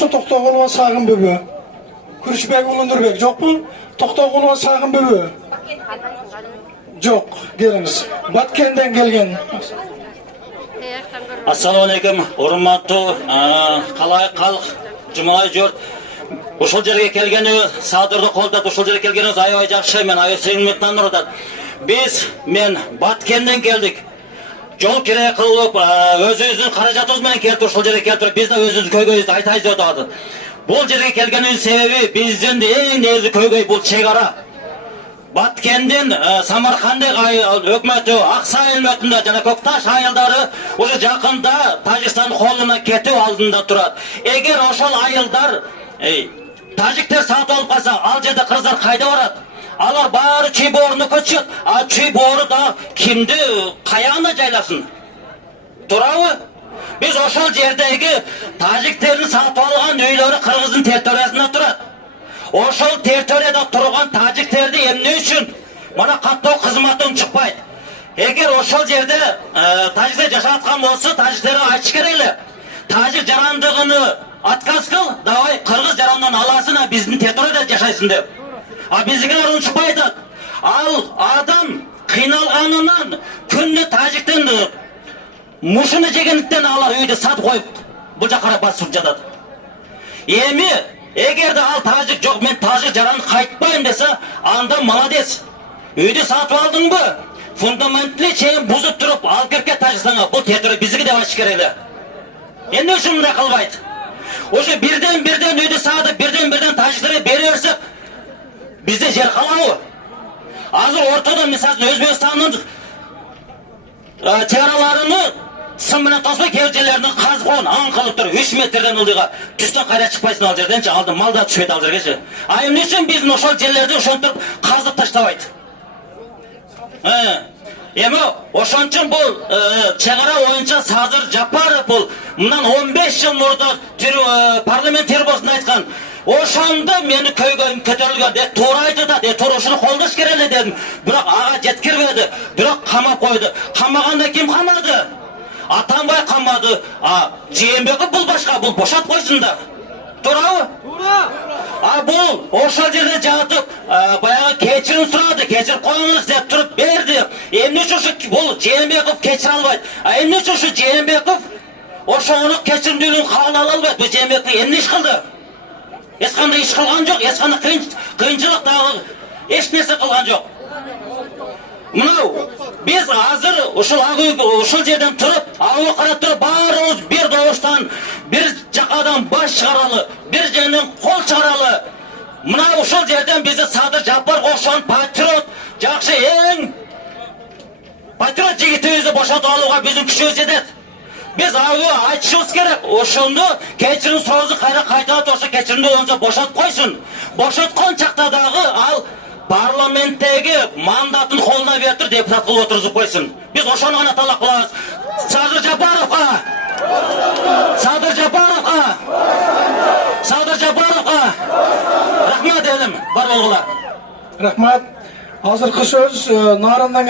болsa Toktogulova Sagın Böbö. Күрішбек Нұрбек жоқ бұл? Тоқтоғұлова Сағын Бөбө? Жоқ, келіңіз. Баткенден келген. Ассалаумалейкум, урматтуу қалай халық, жұмалай жұрт. Ушул жерге келгені, садырды қолдап, ушул жерге келгеніңіз аябай жақсы, мен айысыңметтен ұрдат. Мен Баткенден келдік. Жол керек қылып, өзіңіздің қаражатыңызбен келді, ушул жерге келді. Біз де өзіңіздің көйгөйізді айтайыз өтады. Бұл жерге келгенінің себебі біздің ең негізгі көйгөй бұл шекара. Баткенден Самарқандық өкметі, Ақсайыл өкметінде және Көкташ айылдары уже жақында Тажикстан қолына кету алдында тұрады. Егер ошол айылдар тажиктер сатып алып қалса, ал жерде қыздар қайда барады? Алар бары Чүйборына көшеді. А Чүйборы да кімді қаяғына жайласын? Турабы? Biz ошол жердеги тажиктердин сатып алган үйлөрү Кыргыздын территориясында турат. Ошол территорияда турган тажиктерди эмне үчүн мана каттоо кызматын чыкпайт? Эгер ошол жерде тажиктер жашаткан болсо, тажиктерге айтыш керек эле. Тажик жарандыгыны отказ кыл, давай кыргыз жарандан аласың, а биздин территорияда жашайсың деп. А биздикилер унчукпай атат. Ал адам кыйналганынан күндө тажиктин мушуну жегендіктен алар үйді сатып қойып, бұл жақара басып жатады. Эми, эгерде ал тажик жоқ, мен тажик жараны қайтпайын десе, анда молодец. Үйді сатып алдың бі? Фундаментли чейін бұзып тұрып, ал кірке Тажикстанға, бұл территория біздікі деп ашық керелі. Енді үшін мұнда қылбайды. Уже бірден үйді сатып, бірден тажиктерге бере берсек, бізде жер қалауы. Азыр ортада, мысалы, Өзбекстанның чараларыны сыммен тоспай кейбір жерлерінің қазып қойын, аң қалып тұр, 3 метрден ылдыға. Түстен қайда шықпайсың ал жерден, алды малда түшпейді ал жерге. Айым үшін біздің ошол жерлерді ошон тұрып қазып таштабайды. Эми ошон үчүн бул чегара оюнча Садыр Жапаров бул мындан 15 жыл мурда парламент тербосунда айткан. Ошондо мени көйгөйүм көтөрүлгөн деп туура айтып атат. Туура ушуну колдош керек эле дедим. Бирок ага жеткирбеди. Бирок камап койду. Камаганда ким камады? Атамбай камады. Жээнбеков бул башка, бул бошот койсун да. Туурабы? Туура. Бул ошол жерде жатып, баягы кечирим сурады, кечирип коюңуз деп туруп берди. Эмне үчүн бул Жээнбеков кечире албайт? Эмне үчүн ушу Жээнбеков ошону кечиримдүүлүгүн кабыл ала албайт? Бул Жээнбеков эмне иш кылды? Эч кандай иш кылган жок, эч кандай кыйынчылык дагы эч нерсе кылган жок. Мынау биз азыр ушул жерден туруп, ага карап туруп, баарыбыз бир добуштан, бир жакадан баш чыгаралы, бир жерден кол чыгаралы. Мына ушул жерден бизди Садыр Жапаров окшогон патриот, жакшы эң патриот жигитибизди бошотуп алууга биздин күчүбүз жетет. Biz ага айтышыбыз керек. Ошондо кечирим суроосун кайра кайталап ошо кечиримди болсо бошотуп койсун. Бошоткон чакта дагы ал парламенттеги мандатын колуна берип туруп депутат кылып отургузуп койсун. Биз ошону гана талап кылабыз. Садыр Жапаровго! Садыр Жапаровго! Садыр Жапаровго! Рахмат элим, бар болгула. Рахмат. Азыркы сөз Нарындан